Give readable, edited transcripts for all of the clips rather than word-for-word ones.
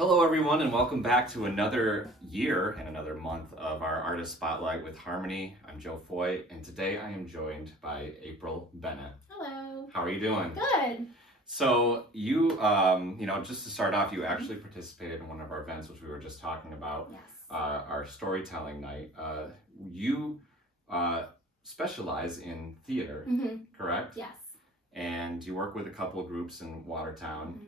Hello, everyone, and welcome back to another year and another month of our Artist Spotlight with Harmony. I'm Joe Foy, and today I am joined by April Bennett. Hello. How are you doing? Good. So just to start off, you actually participated in one of our events, which we were just talking about, Yes. our storytelling night. You specialize in theater, correct? Yes. And you work with a couple of groups in Watertown,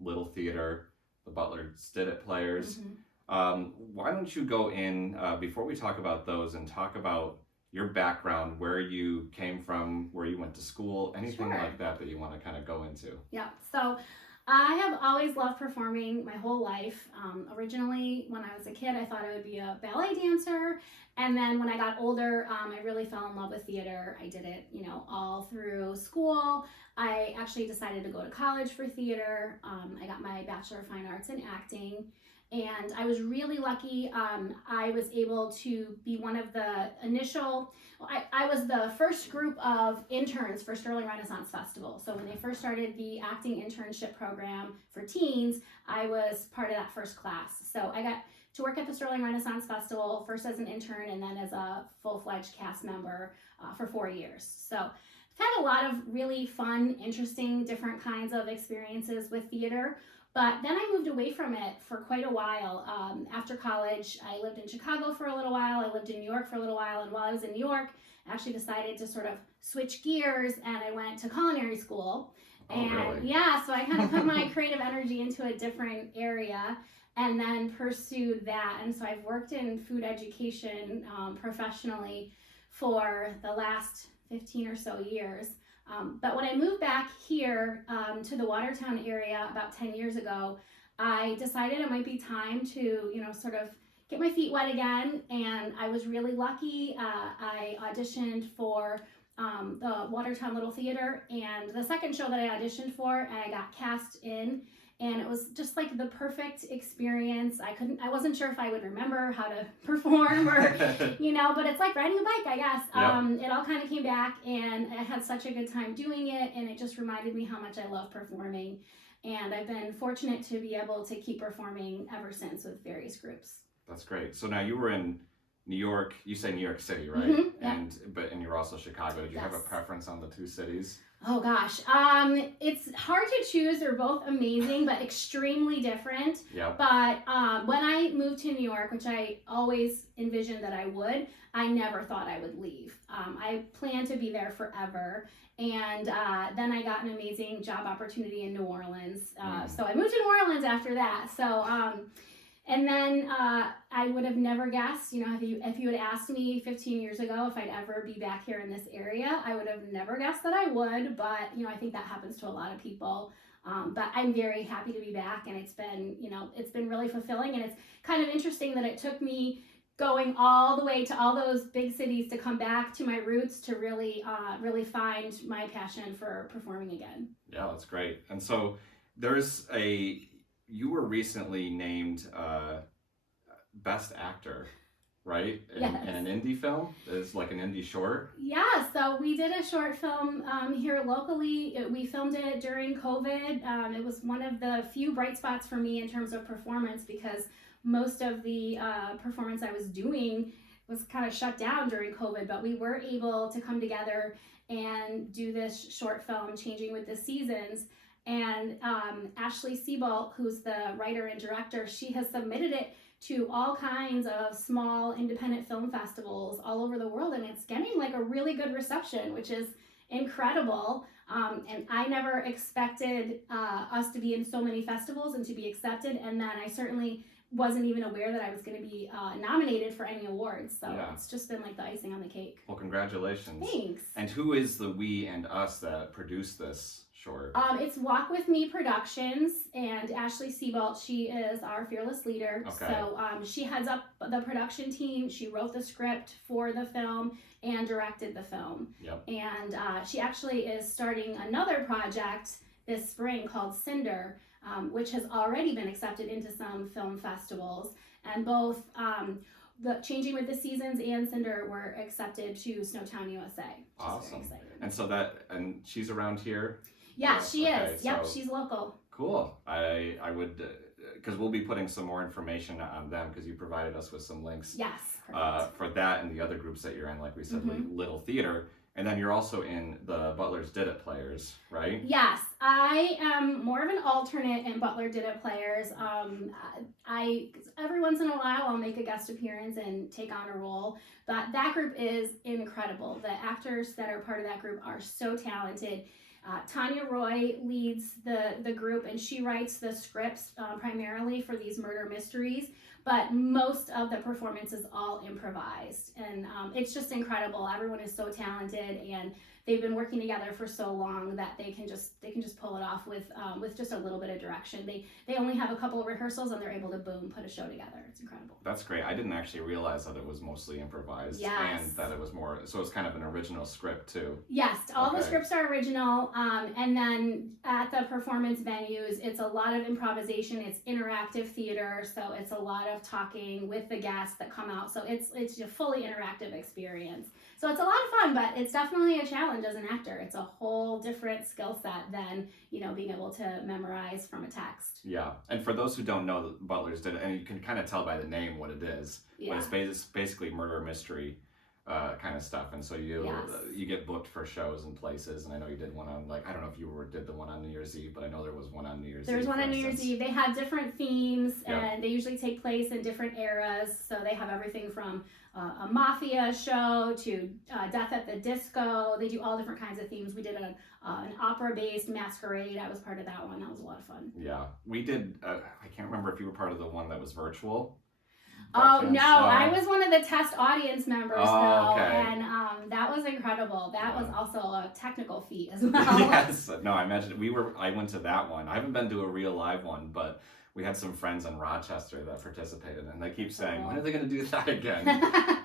Little Theater, the Butler Stitt Players. Why don't you go in, before we talk about those, and talk about your background, where you came from, where you went to school, anything Sure. like that you want to kind of go into. Yeah. So I have always loved performing my whole life. Originally, when I was a kid, I thought I would be a ballet dancer. And then when I got older, I really fell in love with theater. I did it, all through school. I actually decided to go to college for theater. I got my Bachelor of Fine Arts in acting. And I was really lucky. I was able to be one of the initial, I was the first group of interns for Sterling Renaissance Festival. So when they first started the acting internship program for teens, I was part of that first class. So I got to work at the Sterling Renaissance Festival, first as an intern and then as a full-fledged cast member for 4 years. So I've had a lot of really fun, interesting, different kinds of experiences with theater. But then I moved away from it for quite a while. After college, I lived in Chicago for a little while. I lived in New York for a little while. And while I was in New York, I actually decided to sort of switch gears and I went to culinary school. Really? Yeah, so I kind of put my creative energy into a different area and then pursued that. And so I've worked in food education professionally for the last 15 or so years. But when I moved back here to the Watertown area about 10 years ago, I decided it might be time to, sort of get my feet wet again. And I was really lucky. I auditioned for the Watertown Little Theater, and the second show that I auditioned for, I got cast in. And it was just like the perfect experience. I wasn't sure if I would remember how to perform or, but it's like riding a bike, I guess. Yep. It all kind of came back and I had such a good time doing it. And it just reminded me how much I love performing. And I've been fortunate to be able to keep performing ever since with various groups. That's great. So now you were in New York, you say New York City, right? Yeah. And you were also Chicago. Did you have a Yes. preference on the two cities? Oh gosh, it's hard to choose. They're both amazing, but extremely different. Yep. But when I moved to New York, which I always envisioned that I would, I never thought I would leave. I planned to be there forever. And then I got an amazing job opportunity in New Orleans. So I moved to New Orleans after that. So, and then I would have never guessed, if you had asked me 15 years ago if I'd ever be back here in this area, I would have never guessed that I would. But, I think that happens to a lot of people. But I'm very happy to be back, and it's been really fulfilling. And it's kind of interesting that it took me going all the way to all those big cities to come back to my roots to really find my passion for performing again. Yeah, that's great. And so you were recently named Best Actor, right? Yes. In an indie film? It's like an indie short? Yeah, so we did a short film here locally. We filmed it during COVID. It was one of the few bright spots for me in terms of performance because most of the performance I was doing was kind of shut down during COVID, but we were able to come together and do this short film, Changing with the Seasons. And Ashley Seabolt, who's the writer and director, she has submitted it to all kinds of small independent film festivals all over the world, and it's getting like a really good reception, which is incredible. And I never expected us to be in so many festivals and to be accepted, and then I certainly wasn't even aware that I was going to be nominated for any awards. So Yeah. It's just been like the icing on the cake. Well, congratulations. Thanks. And who is the we and us that produced this short? It's Walk With Me Productions, and Ashley Seabolt, she is our fearless leader. Okay. So she heads up the production team. She wrote the script for the film and directed the film. Yep. And she actually is starting another project this spring called Cinder, which has already been accepted into some film festivals. And both the Changing with the Seasons and Cinder were accepted to Snowtown, USA. Awesome. Very excited. And so and she's around here? Yeah, she Okay, is. Yep, so- she's local. Cool. I would because we'll be putting some more information on them because you provided us with some links. Yes. For that and the other groups that you're in, like we said, like Little Theater. And then you're also in the Butler's Did It Players, right? Yes, I am more of an alternate in Butler Did It Players. I every once in a while I'll make a guest appearance and take on a role, but that group is incredible. The actors that are part of that group are so talented. Tanya Roy leads the group, and she writes the scripts primarily for these murder mysteries, but most of the performance is all improvised, and it's just incredible. Everyone is so talented, and they've been working together for so long that they can just pull it off with just a little bit of direction. They only have a couple of rehearsals, and they're able to boom put a show together. It's incredible. That's great. I didn't actually realize that it was mostly improvised, and that it was more. So it's kind of an original script too. Yes, all the scripts are original, and then at the performance venues, it's a lot of improvisation. It's interactive theater, so it's a lot of talking with the guests that come out. So it's a fully interactive experience. So it's a lot of fun, but it's definitely a challenge as an actor. It's a whole different skill set than, being able to memorize from a text. Yeah, and for those who don't know, Butler's Did It, and you can kind of tell by the name what it is. Yeah. But it's basically murder mystery kind of stuff, and so you get booked for shows and places. And I know you did one on, I don't know if you did the one on New Year's Eve, but I know there was one on New Year's Eve. There's one on New Year's Eve. They have different themes, and they usually take place in different eras. So they have everything from a mafia show to Death at the Disco. They do all different kinds of themes. We did an opera-based masquerade. I was part of that one. That was a lot of fun. Yeah, we did. I can't remember if you were part of the one that was virtual. Oh no, I was one of the test audience members though, okay. And that was incredible. That was also a technical feat as well. Yes, no, I imagine I went to that one. I haven't been to a real live one, but we had some friends in Rochester that participated, and they keep saying, when are they going to do that again?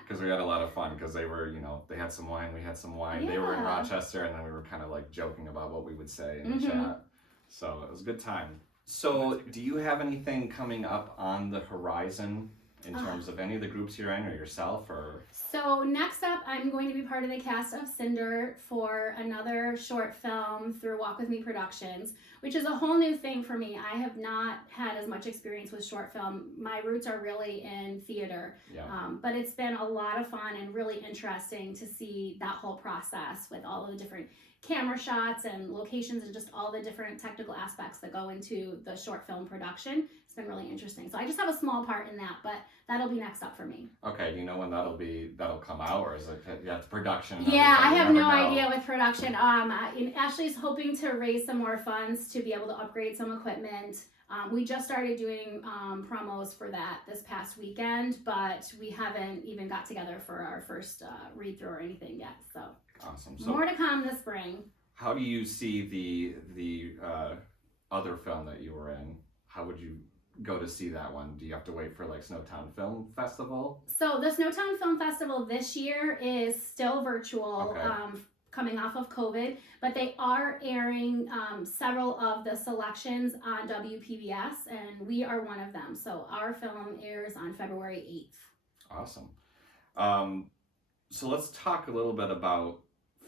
Because we had a lot of fun, because they were, they had some wine, we had some wine. Yeah. They were in Rochester, and then we were kind of joking about what we would say in the chat. So it was a good time. So do you have anything coming up on the horizon in terms of any of the groups you're in, or yourself, or? So next up, I'm going to be part of the cast of Cinder for another short film through Walk With Me Productions, which is a whole new thing for me. I have not had as much experience with short film. My roots are really in theater, but it's been a lot of fun and really interesting to see that whole process with all of the different camera shots and locations and just all the different technical aspects that go into the short film production. It's been really interesting. So I just have a small part in that, but that'll be next up for me. Okay, do you know when that'll come out, or is it production? Yeah, I have no idea with production. Ashley's hoping to raise some more funds to be able to upgrade some equipment. We just started doing promos for that this past weekend, but we haven't even got together for our first read-through or anything yet. So awesome. So more to come this spring. How do you see the other film that you were in? How would you go to see that one? Do you have to wait for Snowtown Film Festival? So the Snowtown Film Festival this year is still virtual. Okay. Coming off of COVID, but they are airing several of the selections on WPBS, and we are one of them. So our film airs on February 8th. Awesome. So let's talk a little bit about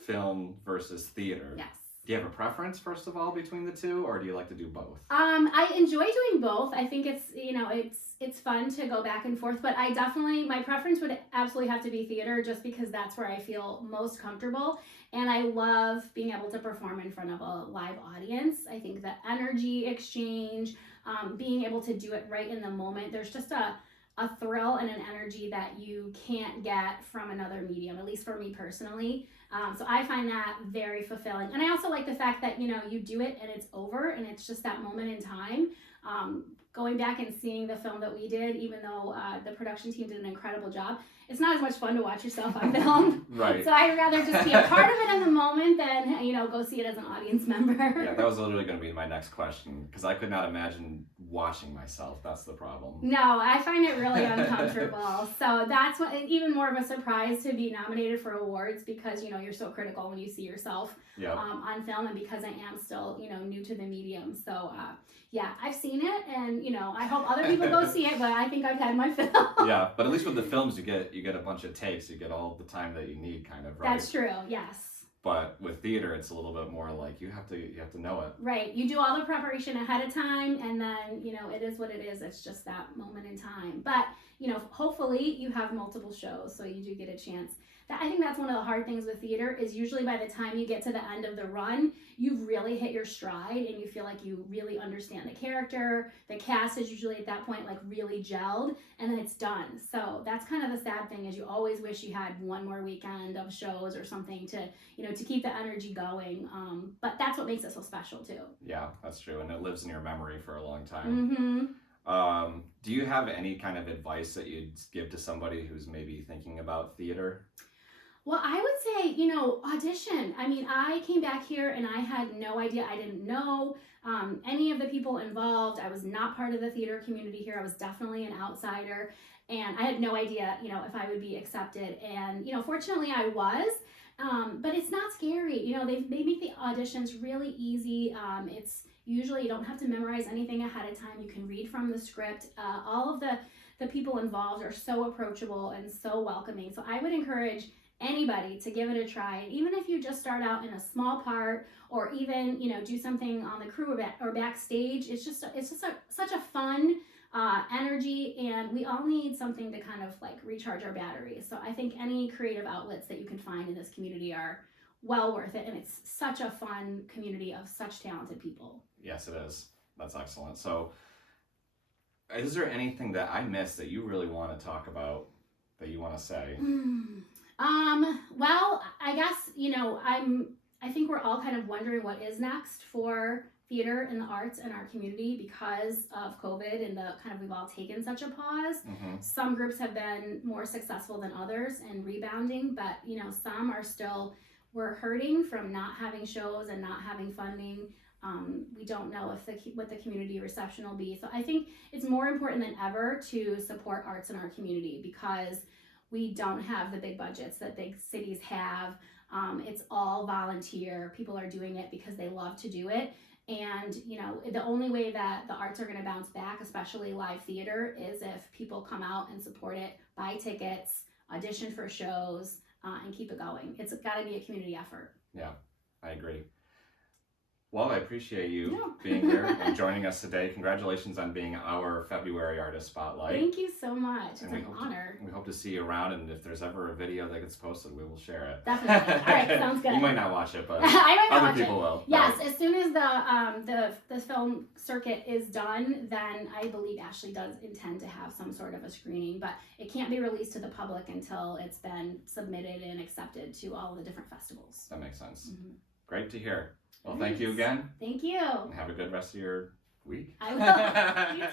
film versus theater. Yes. Do you have a preference, first of all, between the two, or do you like to do both? I enjoy doing both. I think it's fun to go back and forth, but my preference would absolutely have to be theater, just because that's where I feel most comfortable. And I love being able to perform in front of a live audience. I think the energy exchange, being able to do it right in the moment, there's just a thrill and an energy that you can't get from another medium, at least for me personally. So I find that very fulfilling. And I also like the fact that, you do it and it's over and it's just that moment in time. Going back and seeing the film that we did, even though the production team did an incredible job, it's not as much fun to watch yourself on film. Right. So I'd rather just be a part of it in the moment than, go see it as an audience member. Yeah, that was literally going to be my next question, because I could not imagine watching myself. That's the problem. No, I find it really uncomfortable. So that's even more of a surprise to be nominated for awards, because, you're so critical when you see yourself on film, and because I am still, new to the medium. So, yeah, I've seen it, and, I hope other people go see it, but I think I've had my fill. Yeah, but at least with the films, you get a bunch of takes. You get all the time that you need, kind of, right? That's true, yes. But with theater, it's a little bit more like you have to know it. Right. You do all the preparation ahead of time, and then, it is what it is. It's just that moment in time. But, hopefully you have multiple shows, so you do get a chance. I think that's one of the hard things with theater is usually by the time you get to the end of the run, you've really hit your stride and you feel like you really understand the character. The cast is usually at that point like really gelled, and then it's done. So that's kind of the sad thing is you always wish you had one more weekend of shows or something to, to keep the energy going. But that's what makes it so special too. Yeah, that's true. And it lives in your memory for a long time. Mm-hmm. Do you have any kind of advice that you'd give to somebody who's maybe thinking about theater? Well, I would say, audition. I mean, I came back here and I had no idea. I didn't know any of the people involved. I was not part of the theater community here. I was definitely an outsider. And I had no idea, if I would be accepted. And, fortunately I was. But it's not scary. They make the auditions really easy. It's usually you don't have to memorize anything ahead of time. You can read from the script. All of the people involved are so approachable and so welcoming. So I would encourage anybody to give it a try. And even if you just start out in a small part or even, do something on the crew or backstage, it's just such a fun energy, and we all need something to kind of like recharge our batteries. So I think any creative outlets that you can find in this community are well worth it, and it's such a fun community of such talented people. Yes, it is. That's excellent. So is there anything that I missed that you really want to talk about, that you want to say? Well, I guess, I think we're all kind of wondering what is next for theater and the arts in our community because of COVID and we've all taken such a pause. Mm-hmm. Some groups have been more successful than others in rebounding, but, some are still, we're hurting from not having shows and not having funding. We don't know what the community reception will be. So I think it's more important than ever to support arts in our community because we don't have the big budgets that big cities have. It's all volunteer. People are doing it because they love to do it. And, the only way that the arts are going to bounce back, especially live theater, is if people come out and support it, buy tickets, audition for shows, and keep it going. It's got to be a community effort. Yeah, I agree. Well, I appreciate you being here and joining us today. Congratulations on being our February Artist Spotlight. Thank you so much. It's an honor. We hope to see you around, and if there's ever a video that gets posted, we will share it. Definitely. All right, sounds good. You might not watch it, but other people will. Yes, as soon as the film circuit is done, then I believe Ashley does intend to have some sort of a screening, but it can't be released to the public until it's been submitted and accepted to all the different festivals. That makes sense. Mm-hmm. Great to hear. Well, thank you again. Thank you. And have a good rest of your week. I will.